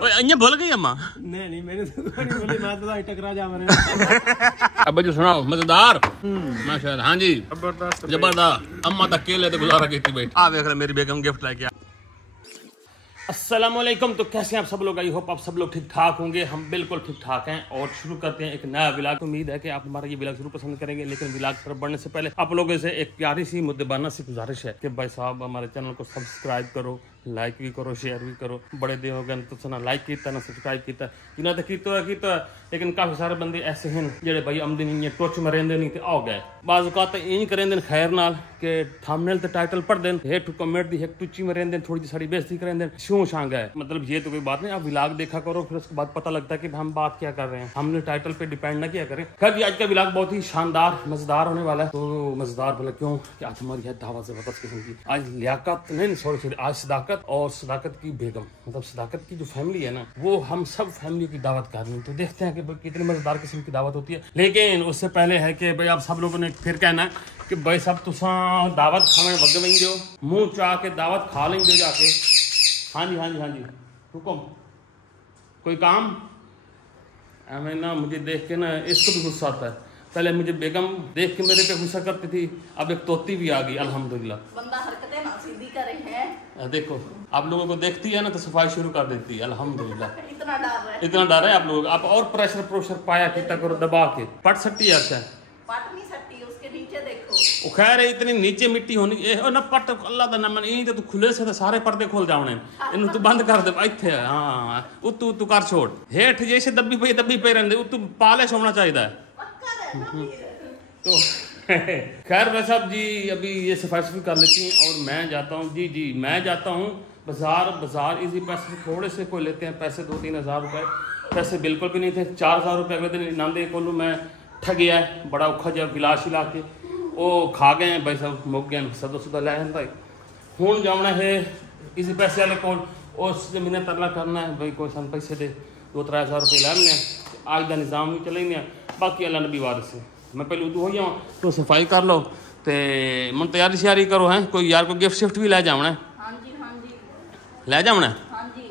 इयां भूल गई अम्मा? नहीं मैंने तो नहीं बोली, मैं तो टकरा जा मेरे। अब जो सुनाओ मजेदार माशाल्लाह। हाँ जी जबरदस्त। अम्मा तक केले तो गुजारा की बैठी। आ देख मेरी बेगम गिफ्ट लेके। अस्सलामुअलैकुम। तो कैसे हैं आप सब लोग? आई होप आप सब लोग ठीक ठाक होंगे। हम बिल्कुल ठीक ठाक हैं और शुरू करते हैं एक नया व्लॉग। उम्मीद है कि आप हमारा ये व्लॉग जरूर पसंद करेंगे, लेकिन व्लॉग तरफ बढ़ने से पहले आप लोगों से एक प्यारी सी मुद्देबाना सी गुजारिश है कि भाई साहब हमारे चैनल को सब्सक्राइब करो, लाइक भी करो, शेयर भी करो। बड़े दिन हो गए तो ना लाइक किया ना सब्सक्राइब किया, जिन्हें तो किया लेकिन काफी सारे बंदे ऐसे हैं जेडे भाई आमदनी टुच में रेंदे नहीं तो आ गए। बाज़ औकात इंज करेंदे खैर नाल के थंबनेल ते टाइटल पढ़ दें, हेठ कमेंट दी एक टुच्ची में रेंदे, थोड़ी सारी बेइज्जती करेंदे, शू शांग है। मतलब ये तो कोई बात नहीं, आप व्लॉग देखा करो फिर उसके बाद पता लगता है कि हम बात क्या कर रहे हैं। हमने टाइटल पे डिपेंड ना किया करें। खैर जी आज का व्लॉग बहुत ही शानदार मजेदार होने वाला है। तो मजेदार बोले क्यों कि आज हमारी है दावत जबरदस्त किस्म की। आज लियाकत नहीं सॉरी आज सदाकत और सदाकत की बेगम मतलब सदाकत की जो फैमिली है ना, वो हम सब फैमिली की दावत कर रही है। तो देखते हैं कि कितनी मजेदार किस्म की दावत होती है। लेकिन उससे पहले है कि भाई आप सब लोगों ने फिर कहना है कि भाई सब तुसा दावत खाने वग वेंगे, मुंह चाह के दावत खा लेंगे जाके। हाँ जी हाँ जी हाँ जी हुक्म। कोई काम हमें ना मुझे देख के ना इसको भी गुस्सा आता है। पहले मुझे बेगम देख के मेरे पे गुस्सा करती थी, अब एक तोती भी आ गई अल्हम्दुलिल्लाह। बंदा हरकतें ना सीधी करे हैं। देखो आप लोगों को देखती है ना तो सफाई शुरू कर देती है अल्हम्दुलिल्लाह। इतना डर है, इतना डर है आप लोग। आप और प्रेशर पाया कितना करो दबा के पट सकती है। अच्छा पट नहीं सकती, उसके नीचे देखो। वो खैर इतनी नीचे मिट्टी होनी ना पट अल्लाह का नाम नहीं तो खुले से तो सारे पर्दे खोल जाने इन तू बंद कर दे इतने। हाँ उतू तू कर छोड़ हेठ जैसे दब्बी पे रहते उतू पालिश होना चाहिए। तो खैर भाई साहब जी अभी ये सफाई कर लेती हैं और मैं जाता हूँ। जी मैं जाता हूँ बाजार इसी पैसे थोड़े से कोई लेते हैं पैसे 2-3 हज़ार रुपये। पैसे बिल्कुल भी नहीं थे। 4,000 रुपये अगले दिन नांदे को मैं ठगिया है बड़ा औखा जब गिलास हिला के वो खा गए भाई साहब मुक गए सदा लै जाता हूँ जाना है इसी पैसे वाले को उस जमीन तरला करना है भाई कोई सन पैसे दे 2-3 हज़ार रुपये लैने आज का निज़ाम भी चलेंगे। बाकी अल्लाह नबी वार से मैं पहले उदू हो जाऊँ तो सफाई कर लो तो मन तैयारी श्यारी करो हैं कोई यार को गिफ्ट शिफ्ट भी लै जाना है। हाँ जी लै जाना है। हाँ जी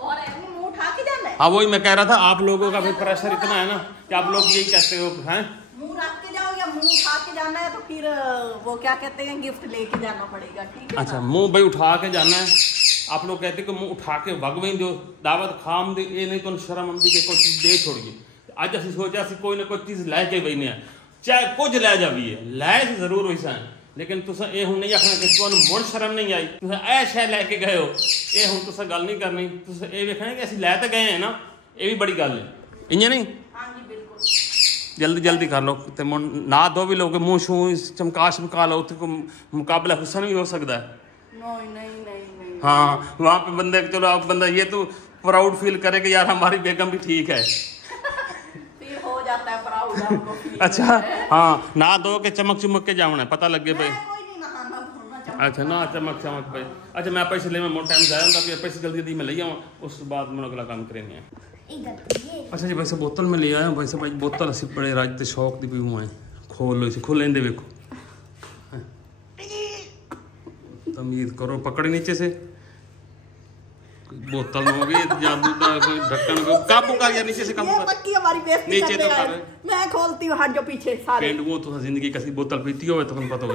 और मुंह उठा के जाना है। हाँ वही मैं कह रहा था आप लोगों का भी प्रेशर इतना है ना कि आप लोग यही कहते हो हैं मुंह रख के जाओ या मुंह उठा के जाना है तो फिर वो क्या कहते हैं गिफ्ट लेके जाना पड़ेगा। ठीक है अच्छा मुंह भाई उठा के जाना है। आप लोग कहते कि मुंह उठा के वग वही दो दावत खाम दे ये नहीं तो शर्म आती कि कोई चीज़ दे छोड़िए। अज असी सोचा कोई ना कोई चीज़ लैके बहने चाहे कुछ लै जाइए लै जरूर हुई सन लेकिन तुस ये हूँ नहीं आखना कि तुम मुड़ शर्म नहीं आई तुम ए शह लैके गए हो ये हूँ तुस गल नहीं करनी तुस ये वेखना कि असं लै तो गए हैं ना ये भी बड़ी गल है इं नहीं। जल्दी कर लो तो ना दो भी लोग मुँह शू चमका शमका लो तो मुकाबला हुसन भी हो सकता है। नहीं। हाँ वहाँ पे बंदे चलो आप बंदा ये तो प्राउड फील करे कि यार हमारी बेगम भी ठीक है हो जाता है प्राउड। अच्छा हाँ ना दो के चमक के जाना है पता लगे भाई। अच्छा ना चमक भाई। अच्छा मैं पैसे ले मोटा टाइम जाया पैसे जल्दी मैं ले आऊँ उस बाद मैं अगला काम करेंगे। अच्छा जी वैसे बोतल में ले आया वैसे भाई बोतल असी बड़े राज के शौक की भी हुआ है खोल लो इसे खोल लेंदे वेखो तमीज करो पकड़े नीचे से बोतल में होगी जादू का कोई ढक्कन को काबू कर या नीचे से काबू कर पक्की हमारी बेइज्जती नीचे तो कर मैं खोलती हूँ हाथ जो पीछे सारे पेंड वो तो जिंदगी कैसी बोतल पीती हो तो तुम पता हो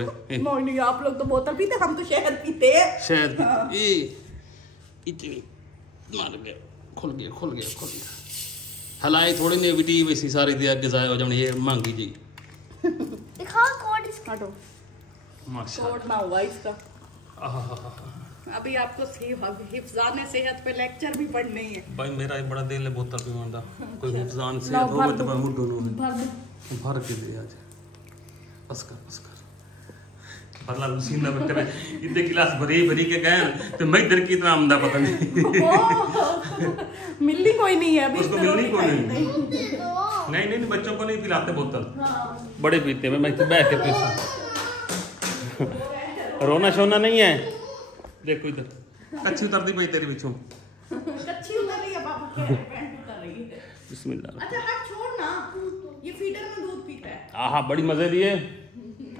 नहीं आप लोग तो बोतल पीते हम तो शहद पीते शहद पीते इतनी मार गया खुल गया हलाई थोड़ी नेगेटिव वैसी सारी दी आगे जाए हो जाने ये मांगी जी दिखा कोड इसका तो माशाल्लाह कोड ना हुआ इसका। अभी आपको हिफ्ज़ान सेहत पे लेक्चर भी पढ़ने ही है भाई मेरा एक बड़ा दिल है बोतल पीने का कोई हिफ्ज़ान सेहत हो तो मैं मुड्डो भर के दे आज बस कर बदला सीना बच्चे में इतने गिलास भरी के गए तो मैं इधर की इतना आमदा पता नहीं मिलनी कोई नहीं है अभी उसको मिलनी कोई नहीं बच्चों को नहीं पिलाते बोतल बड़े पीते हैं मैं तो बैठ के पीता रोना शोना नहीं है। देखो इधर कच्ची उतरती पई तेरी पिछों कच्ची उतर रही है बाबू क्या पैंट उतर रही है बिस्मिल्लाह। अच्छा हाथ छोड़ ना ये फीडर में दूध पीता है। आहा बड़ी मजे दी है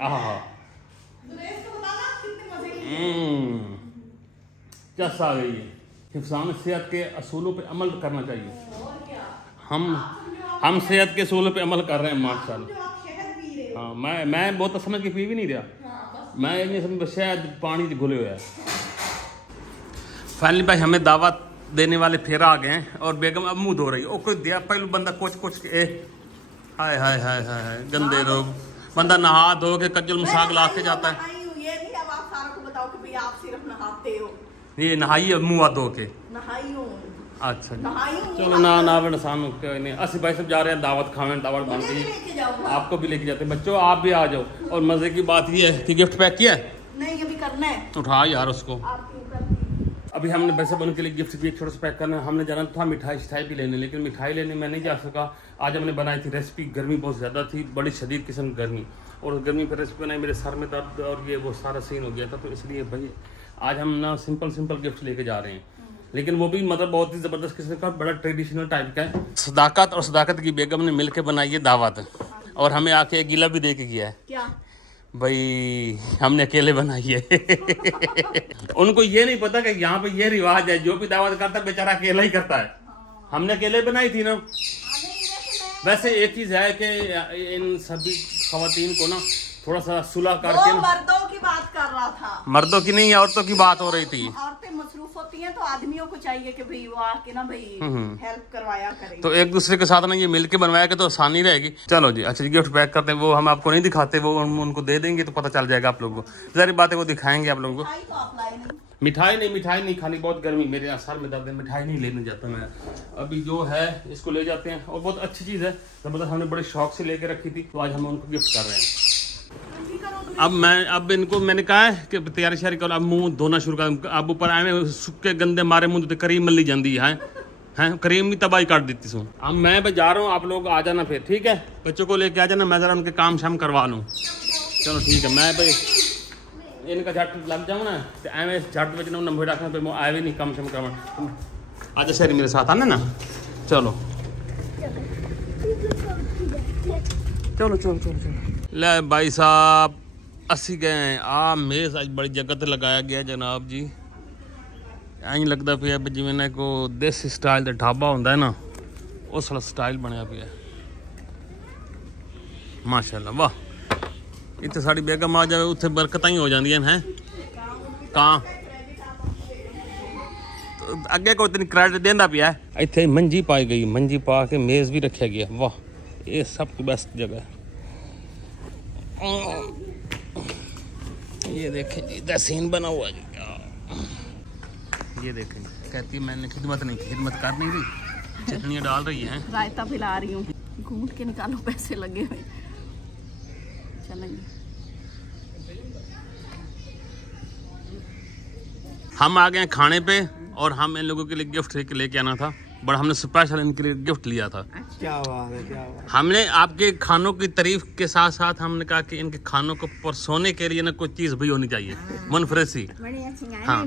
आहा तो रेस तो बता ना कितने मजे की चस आ गई है हिफ्ज़ान सेहत के असूलों पे अमल करना चाहिए। हम सेहत के असूलों पे अमल कर रहे हैं माशाल्लाह। हाँ, मैं बहुत समझ के पी भी नहीं रहा, मैं नहीं समझ शायद पानी घुले हुआ है। फाइनली भाई हमें दावत देने वाले फिर आ गए हैं और बेगम अब मुंह धो रही है। ओ कोई दिया पहले बंदा कुछ के हाय हाय हाय हाय गंदे लोग, बंदा नहा धो के कज्जल मसाग ला के जाता है। ये नहीं अब आप सारा को बताओ कि भाई आप सिर्फ नहाते हो। ये नहाई मुंह हाथ धो के नहाई हो। अच्छा चलो ना बड़ा सामने कोई नहीं। असि भाई सब जा रहे हैं दावत खाने, दावत बन रही है, आपको भी लेके जाते हैं। बच्चों आप भी आ जाओ। और मजे की बात ये है कि गिफ्ट पैक किया है? नहीं अभी करना है। उठा यार उसको। अभी हमने वैसे उनके लिए गिफ्ट भी एक छोटा सा पैक करना है। हमने जाना था मिठाई भी लेने, लेकिन मिठाई लेने मैं नहीं जा सका। आज हमने बनाई थी रेसिपी, गर्मी बहुत ज़्यादा थी, बड़ी शदीद किस्म की गर्मी, और गर्मी पर रेसिपी बनाई, मेरे सर में दर्द और ये वो सारा सीन हो गया था। तो इसलिए भाई आज हम ना सिंपल गिफ्ट लेके जा रहे हैं, लेकिन वो भी मतलब बहुत ही ज़बरदस्त किस्म का, बड़ा ट्रेडिशनल टाइप का है। सदाकत और सदाकत की बेगम ने मिलकर बनाई है दावत, और हमें आके एक गिला भी दे के गया है। क्या भाई हमने अकेले बनाई है। उनको ये नहीं पता कि यहाँ पे ये रिवाज है, जो भी दावत करता है बेचारा अकेला ही करता है। हमने अकेले बनाई थी ना। वैसे एक चीज है कि इन सभी खवातीन को ना थोड़ा सा सुलह करके, मर्दों की बात कर रहा था, मर्दों की नहीं औरतों की बात हो रही थी। औरतें मसरूफ होती हैं तो आदमियों को चाहिए कि भाई वो आके ना भाई हेल्प करवाया करें। तो एक दूसरे के साथ ना ये मिलके बनवाया तो आसानी रहेगी। चलो जी अच्छा गिफ्ट पैक करते हैं। वो हम आपको नहीं दिखाते, वो उनको दे देंगे तो पता चल जाएगा आप लोगों को। सारी बातें वो दिखाएंगे आप लोगों को। मिठाई नहीं खानी, बहुत गर्मी, मेरे यहाँ सर में दर्द है, मिठाई नहीं लेने जाता मैं। अभी जो है इसको ले जाते हैं, और बहुत अच्छी चीज़ है, जबरदस्त, हमने बड़े शौक से लेके रखी थी, तो आज हम उनको गिफ्ट कर रहे हैं। अब इनको मैंने कहा है कि तैयारी श्यारी करो, अब मुंह धोना शुरू कर। अब ऊपर आए सुखे गंदे मारे मुंह तो करीम मल्ली जाती है, करीम भी तबाही काट देती हूँ। अब मैं जा रहा हूँ, आप लोग आ जाना फिर, ठीक है? बच्चों को लेके आ जाना, मैं जरा उनके काम शाम करवा लूँ। चलो ठीक है, मैं भाई इनका झट लग जाऊँ ना, तो एवं झट बचना नंबर रखना, फिर आए भी नहीं काम शाम करवा। आजा शहरी मेरे साथ आना ना, चलो चलो चलो चलो चलो। ले भाई साहब असी गए हैं आ मेज आज बड़ी जगह ते लगाया गया जनाब जी। ऐं लगता पिया भी जिवें ना को देसी स्टाइल का ढाबा होंदा है ना, उस वाला स्टाइल बनया पिया माशाल्लाह। वाह, इतने साड़ी बेगम आ जाए उत्थे बरकतां ही हो जांदियां हैं। कहाँ तो अगे कोई इतनी क्रेडिट देंदा पिया है। इत्थे मंजी पाई गई, मंजी पा के मेज़ भी रखा गया। वाह, ये सब को बेस्ट जगह है। ये देखें जी दसीन बना हुआ जी, ये देखें, कहती है मैंने खिदमत नहीं की, खिदमत कर नहीं रही, चटनियाँ डाल रही हैं, रायता पिला रही हूँ। घूट के निकालो, पैसे लगे हुए। चलेंगे हम आ गए खाने पे, और हम इन लोगों के लिए गिफ्ट लेके आना था, बड़ा हमने स्पेशल इनके लिए गिफ्ट लिया था। क्या बात है, क्या बात है। हमने आपके खानों की तारीफ के साथ साथ हमने कहा कि इनके खानों को परसोने के लिए ना कोई चीज भी होनी चाहिए, मुनफरसी। हाँ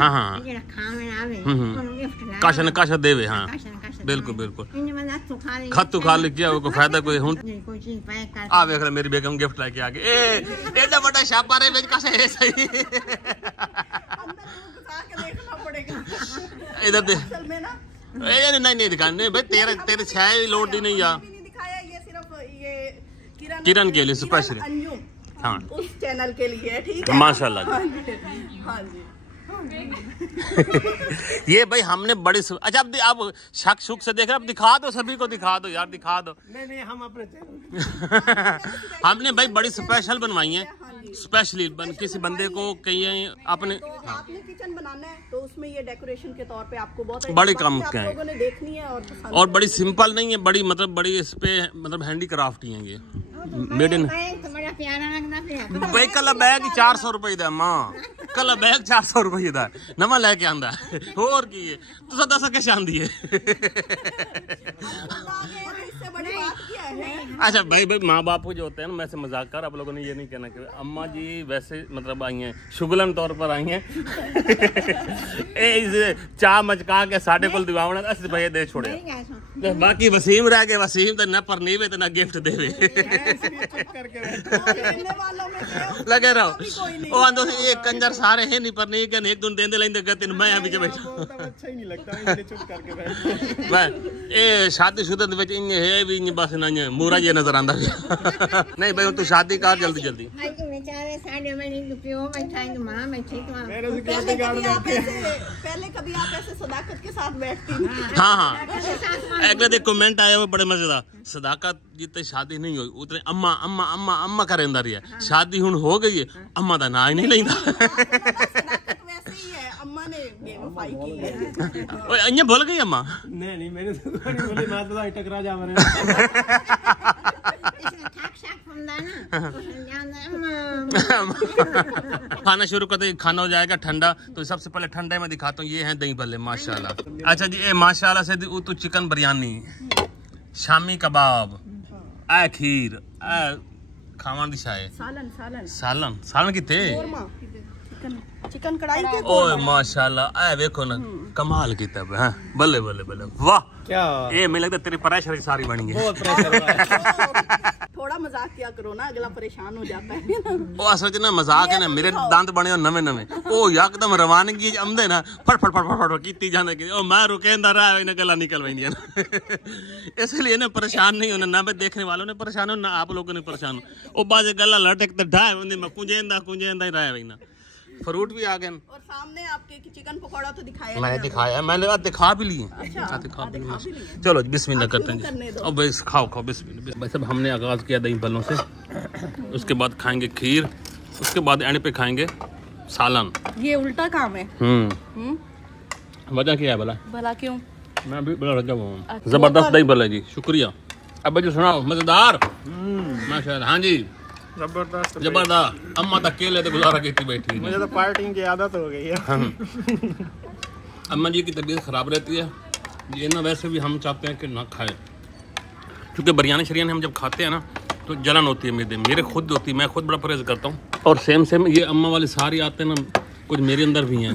हाँ काशा न काशा देवे। हाँ बिल्कुल बिल्कुल, खत्तू खा ले किया को फायदा कोई हूं। आ देख रहा मेरी बेगम गिफ्ट लेके आ गई। एडा बड़ा छापा रे बेच काशा है सही। इधर दे नहीं दिखाने भाई, तेरे छाए लोड ही नहीं यार, ये सिर्फ ये किरण के लिए स्पेशल। हाँ उस चैनल के लिए, ठीक है? माशाल्लाह जी। हाँ जी ये भाई हमने बड़ी अच्छा अब शक शुक से देख रहे, अब दिखा दो, सभी को दिखा दो यार, दिखा दो। नहीं हम अपने चैनल हमने भाई बड़ी स्पेशल बनवाई है, स्पेशली किसी बंदे को कहीं अपने। तो आपने किचन बनाना है तो उसमें ये डेकोरेशन के तौर पे आपको बहुत बड़ी कम आप लोगों ने देखनी है, और बड़ी सिंपल नहीं है, बड़ी मतलब बड़ी इस पे मतलब हैंडीक्राफ्ट ही है ये, मेड इन। भाई कल बैग 400 रुपए दा, मां कल बैग 400 रुपए दा नवा लेके आंदा होर की है, तुसा दस के शांदी है। अच्छा भाई माँ बाप को जो होते हैं ना, मैं से मजाक कर, आप लोगों ने ये नहीं कहना कि अम्मा जी वैसे मतलब आई हैं, शुगलन तौर पर आई हैं। चाह मचका के साढ़े को दिवावना असि भाई दे छोड़े, बाकी वसीम रह गए, वसीम तो न परनीवे तो न गिफ्ट देवे। चुप करके लेने वालों में से लगे रहो कोई नहीं। ओ आंदो ये कंजर सारे हैं नहीं पर नहीं कहने एक दून देंदे लेंदे गतिन मैं अभी जब बैठा अच्छा ही नहीं लगता इसलिए चुप करके बैठ। मैं ए शादीशुदा दे विच इन है भी इन बस ना मूरा जे नजर आंदा नहीं भाई तू शादी कर जल्दी जल्दी बेचारे साढ़े महीने पियो बैठा है मां बैठी तो मेरे सिक्योरिटी गार्ड बैठे हैं। पहले कभी आप ऐसे सदाकत के साथ बैठती थी। हाँ अगले दे कमेंट आया वो बड़े मजेदार सदाकत जितने शादी नहीं हुई उतने अम्मा अम्मा अम्मा अम्मा करेंदा रही है शादी हुन हो गई है अम्मा दा ना ही नहीं लेंदा सदाकत वैसे ही है, अम्मा ने बेवफाई की है। ओए अन्य भूल गई अम्मा नहीं मैंने तो नहीं बोली मैं तो टकरा जा मेरे खाना शुरू करते खाना हो जाएगा ठंडा तो सबसे पहले ठंडे में दिखाता हूँ ये है दही भल्ले माशाल्लाह। अच्छा जी ये माशाल्लाह से तो चिकन बिरयानी शामी कबाब आ खीर आ खावन दी शायद सालन सालन सालन सालन कितने चिकन कढ़ाई के ओए माशाल्लाह आ देखो ना कमाल की तब है बल्ले बल्ले बल्ले वाह क्या ये मुझे लगता है तेरी प्रेशर सारी बनी है बहुत प्रेशर हुआ है। थोड़ा मजाक किया करो ना, अगला परेशान हो जाता है। ओ असल च ना मजाक है ना मेरे दंद बने हो नवे नवे ओ यकदम रवानगी आंदे ना फट फट फट फट कीती जांदे कि ओ मैं रुकेंदा रहा इन गल्ला निकल वैंदियां इसलिए ना परेशान नहीं होना ना मैं देखने वालों ने परेशान हो ना आप लोगों ने परेशान हो ओ बाजे गल्ला लटक ते ढाए वंदे मैं कुंजेंदा ही रहा वैना फ्रूट भी आ गए और सामने आपके चिकन पकौड़ा तो दिखाया मैंने दिखाया मैंने दिखा भी लिए दिखा भी लिए चलो जी बिस्मिल्लाह करते हैं अब बस खाओ खाओ बिस्मिल्लाह। बस अब हमने आगाज किया दही भल्लों से उसके बाद खाएंगे खीर उसके बाद एंड पे खाएंगे सालन। ये उल्टा काम है। वजह क्या है भला भला क्यों? मैं भी बड़ा रजा हूँ जबरदस्त दही भल्ला जी शुक्रिया। अब जी सुनाओ मजेदार माशाल्लाह। हाँ जी जबरदस्त जबरदस्त अम्मा तक केले तो गुजारा की बैठी मुझे तो पार्टी की आदत हो गई है। अम्मा जी की तबीयत ख़राब रहती है ये ना वैसे भी हम चाहते हैं कि ना खाएं क्योंकि बिरयानी शरियानी हम जब खाते हैं ना तो जलन होती है मेरे खुद होती है मैं खुद बड़ा परहेज करता हूँ और सेम ये अम्मा वाले सारे आते हैं ना कुछ मेरे अंदर भी हैं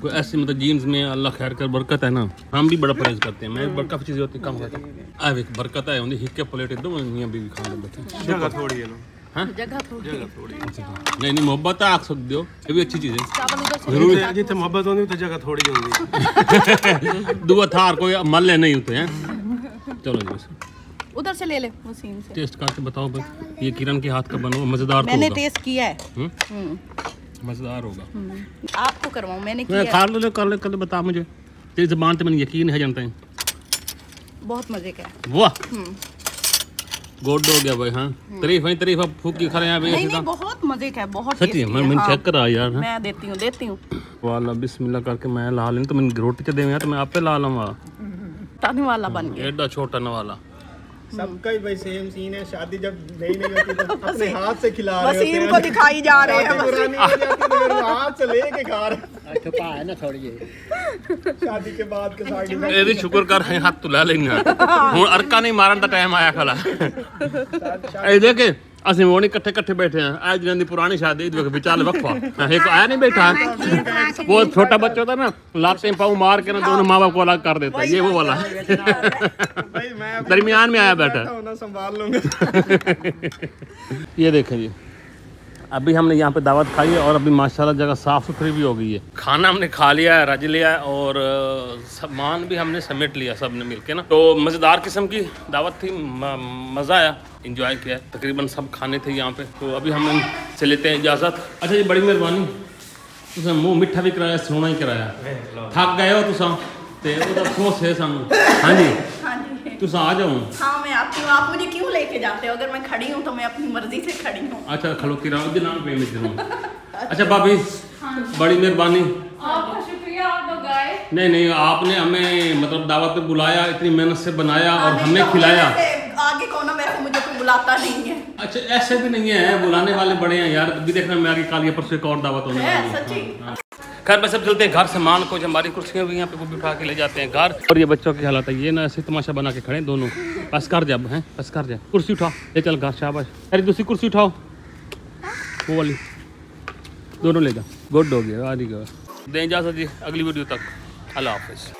कोई ऐसी मतलब जीन्स में अल्लाह खैर कर बरकत है ना हम भी बड़ा परहेज करते हैं मैं काफ़ी चीज़ें होती कम खाता हूँ एक बरकत है उन्हें हिक्के प्लेट दो भी खाने बैठे जगह थोड़ी है ना जगह थोड़ी नहीं मोहब्बत आख सकते हो ये भी अच्छी चीज़ है चावल उधर से जरूर जितने मोहब्बत होनी तो जगह थोड़ी होगी दुआ थार कोई मल्ले नहीं होते हैं। चलो जी उधर से ले ले मशीन से टेस्ट करके बताओ बस ये किरण के हाथ का बनो मजेदार मैंने तो टेस्ट किया है। मजेदार होगा आपको करवाऊं मैंने किया है। खा लो कर बता मुझे तेरी जबान पे मैंने यकीन है जानते हैं बहुत मजे का है। वाह गोड हो गया भाई। हाँ तारीफ अब फूकी खा रहे हैं नहीं नहीं बहुत मजे का है बहुत सच्ची टेस्टी मैं है। हाँ, चेक करा यार। हाँ? मैं देती हूँ वाला बिस्मिल्लाह करके मैं ला लें तो मैंने रोटी च देवे तो मैं आपे ला लूँगा ताने वाला बन गया। एडा छोटा न वाला सबका ही भाई सेम सीन है। शादी जब नई होती तो अपने हाथ से खिला रहे होते वसीम हैं। को दिखाई जा रहे हैं। पुरानी हो जाती तो मेरे हाथ से लेके खा रहे। छुपा है ना थोड़ी शादी के बाद के साइड में ये भी शुक्र कर हाथ तो ला लेंगे हूँ अरका नहीं मारन का टाइम आया खला ए देखे असि वो नहीं कट्ठे बैठे हैं आज जिन्होंने पुरानी शादी विचार वक्फा एक आया नहीं बैठा वो छोटा बच्चा था ना लाते पाँव मार के ना दोनों माँ बाप को अलग कर देता है ये वो वाला भाई मैं दरमियान में आया बैठा होना संभाल लूंगा। ये देखें जी अभी हमने यहाँ पे दावत खाई है और अभी माशाल्लाह जगह साफ़ सुथरी भी हो गई है। खाना हमने खा लिया है रज लिया है और सामान भी हमने समेट लिया सब ने मिल के ना तो मज़ेदार किस्म की दावत थी मज़ा आया इंजॉय किया तकरीबन सब खाने थे यहाँ पे तो अभी हम से लेते हैं इजाज़त। अच्छा जी बड़ी मेहरबानी तुसें मुँह मिठा भी कराया सोना ही कराया थक गए हो तुसा ते ओदा अफसोस है सानू। हाँ जी तुस आ जाओ। हाँ मैं आती हूँ। आप मुझे क्यों लेके जाते हो? अगर मैं खड़ी हूँ तो मैं अपनी मर्जी से खड़ी हूँ। अच्छा खलोती रहो दिन पे अच्छा भाभी बड़ी मेहरबानी आपका शुक्रिया आप लोग आए। नहीं आपने हमें मतलब दावत पे बुलाया इतनी मेहनत से बनाया और हमें खिलाया। आगे कौन है वैसे मुझे कोई बुलाता नहीं है। अच्छा ऐसे भी नहीं है बुलाने वाले बड़े हैं यार अभी देखना मैं आगे काल परसों एक और दावत होने वाली है। सच्ची खैर बस अब चलते हैं घर सामान कुछ हमारी कुर्सियाँ भी यहाँ पे वो बिठा के ले जाते हैं घर। और ये बच्चों की हालत है ये ना ऐसे तमाशा बना के खड़े दोनों बस कर जा हैं बस कर जा कुर्सी उठा ले चल घर शाबाश अरे दूसरी कुर्सी उठाओ वो वाली दोनों ले जा गुड हो गया आ रही दें इजाज़त जी अगली वीडियो तक अल्लाह हाफिज़।